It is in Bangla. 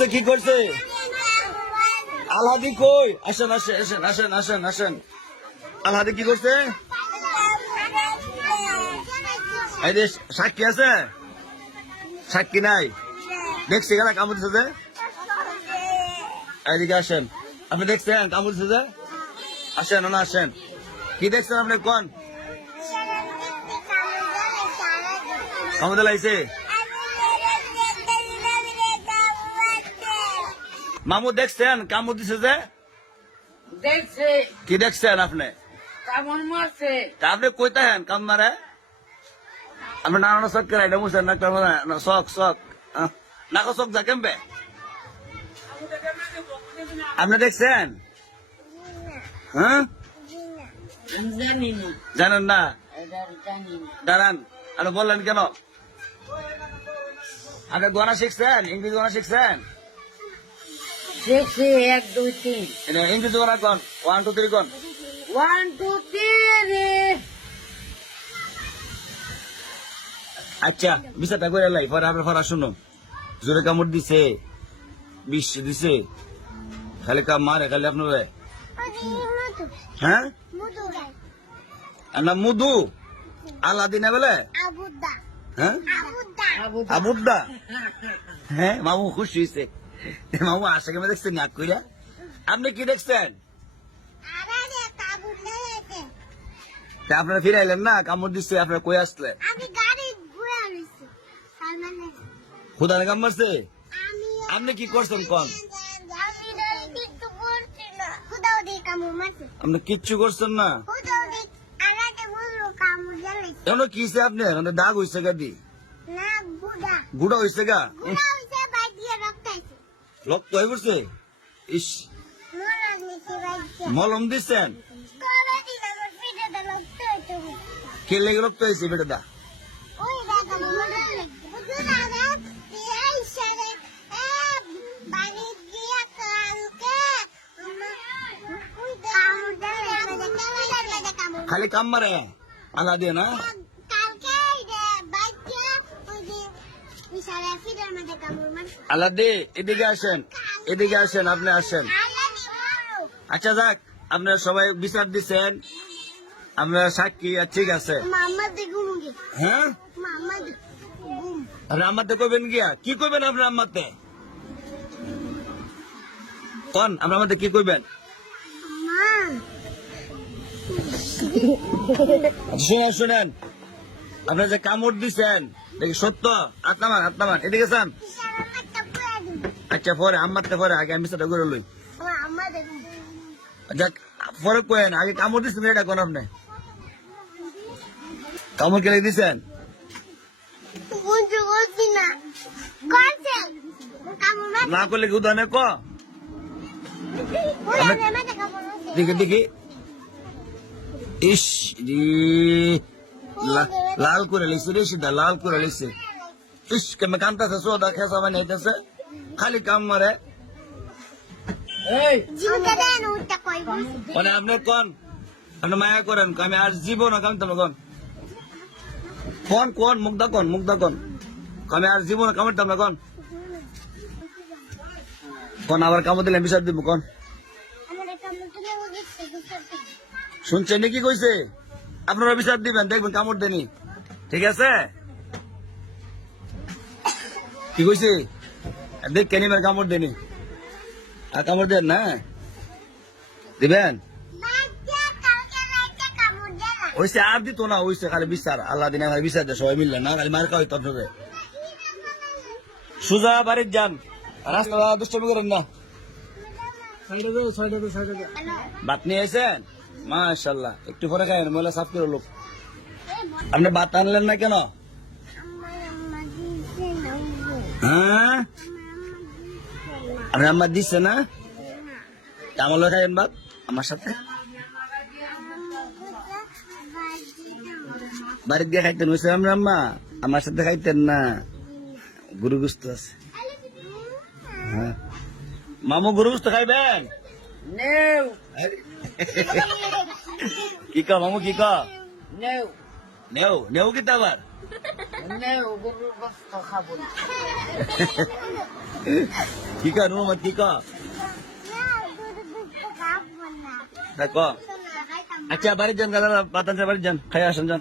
করছে কি করছে? আলহাদি কই? আসেন আসেন আসেন আসেন আসেন আসেন। আলহাদি কি করছে? এই যে সাক্ষী আছে? সাক্ষী নাই? দেখছি কেন কামড় দিচ্ছে যে? এইদিকে আসেন। আপনি দেখছেন কামড় দিচ্ছে যে? আসেন না আসেন। কি দেখছেন আপনি কোন? কামড় দিলাইছে? মামু দেখছেন কামড় দিচ্ছে যে? দেখছে কি দেখছেন আপনি? কামড় মারছে। তা আপনি কইতে হেন কাম মারে? আপনি নানা শখ করে এটা মুছেন না শখ শখ না শখ যা কেমবে? আপনি দেখছেন? হ্যাঁ আমি জানি না, জানেন না? এটা জানি না। দাঁড়ান আপনি বললেন কেন? আপনি গণা শিখছেন? ইংরেজি গণা শিখছেন? দেখছে 1 2 3 এটা ইংরেজি গণা কোন? 1 2 3 কোন? 1 2 3 আচ্ছা বিচারটা করে লাই পরে আপনার পড়া শুনো। জোরে কামড় দিছে, বিষ দিছে, খালি কাম মারে খালি আপনার। হ্যাঁ না মধু আলাদিনা বলে? হ্যাঁ আবুদ্দা। হ্যাঁ মামু খুশি হয়েছে। মামু আশা কেমন দেখছেন নাক কইরা? আপনি কি দেখছেন? তা আপনারা ফিরে আইলেন না? কামড় দিচ্ছে আপনারা কই আসলেন? খুদা কাম মারছে? আপনি কি করছেন কোন? আপনি কিচ্ছু করছেন না? এমন কিছে আপনি দাগ হয়েছে গাদি? গুড়া হয়েছে গা? রক্ত হয়ে পড়ছে? ইস মলম দিচ্ছেন? কে লেগে রক্ত হয়েছে বেটা? খালি কাম মারে আলা দিয়ে না? আলাদি এদিকে আসেন, এদিকে আসেন, আপনি আসেন। আচ্ছা যাক আপনারা সবাই বিচার দিচ্ছেন, আমরা সাক্ষী ঠিক আছে। হ্যাঁ আপনি আম্মাতে কইবেন গিয়া? কি কইবেন আপনার আম্মাতে? কোন আপনার আম্মাতে কি কইবেন? শুনেন শুনেন, আপনার যে কামড় দিচ্ছেন দেখি সত্য? আত্মামান এদিকে যান। আচ্ছা পরে আম্মাতে পরে আগে আমি সেটা করে লই। যাক পরে কেন আগে কামড় দিচ্ছেন এটা কোন? আপনি কামড় কেলে দিচ্ছেন? না করলে কি উদাহরণে ক দেখি দেখি। ইস লাল করে লিখছে রে, সিধা লাল করে লিখছে। ইস কেমন কান্তাছে, সোদা খেসা বানাইতেছে, খালি কাম মারে। মানে আপনি কোন আপনি মায়া করেন? আমি আর জীবন কামতাম কোন কোন কোন মুগ্ধা কোন আমি আর জীবন কামড়তাম না কোন কোন আবার কামড় দিলে বিচার দিব কোন? শুনছেন নাকি কইছে? আপনারা বিচার দিবেন, দেখবেন কামড় দেনি, ঠিক আছে? কি কইছে? দেখ কেন এবার কামড় দেনি, আর কামড় দেন না দিবেন? ওইসে আর দিত না, ওইসে খালি বিচার আল্লাহ দিন বিচার দেয় সবাই মিললে না, খালি মার খাওয়াই তবে সুজা বাড়ির যান, রাস্তা দুষ্টমি করেন না। ভাত নিয়ে এসেন? মাশাল্লাহ, একটু পরে খাই ময়লা সাফ করে লোক। আপনি ভাত আনলেন না কেন? হ্যাঁ আপনি আম্মা দিচ্ছে না? আমার লোক খাইবেন ভাত আমার সাথে? বাড়ির দিয়ে খাইতেন হয়েছে আমরা আম্মা, আমার সাথে খাইতেন না? গরু গুস্ত আছে। হ্যাঁ মামু গরু গুস্ত খাইবেন? কি কা মামু কি কা? নেও নেও কি আবার? গরুর গোশত খাবো না। কি কয় নুর মোহাম্মদ কি কয় তা ক আচ্ছা বাড়ির যান গাদারা বাতানছে বাড়ির যান খাই আসেন যান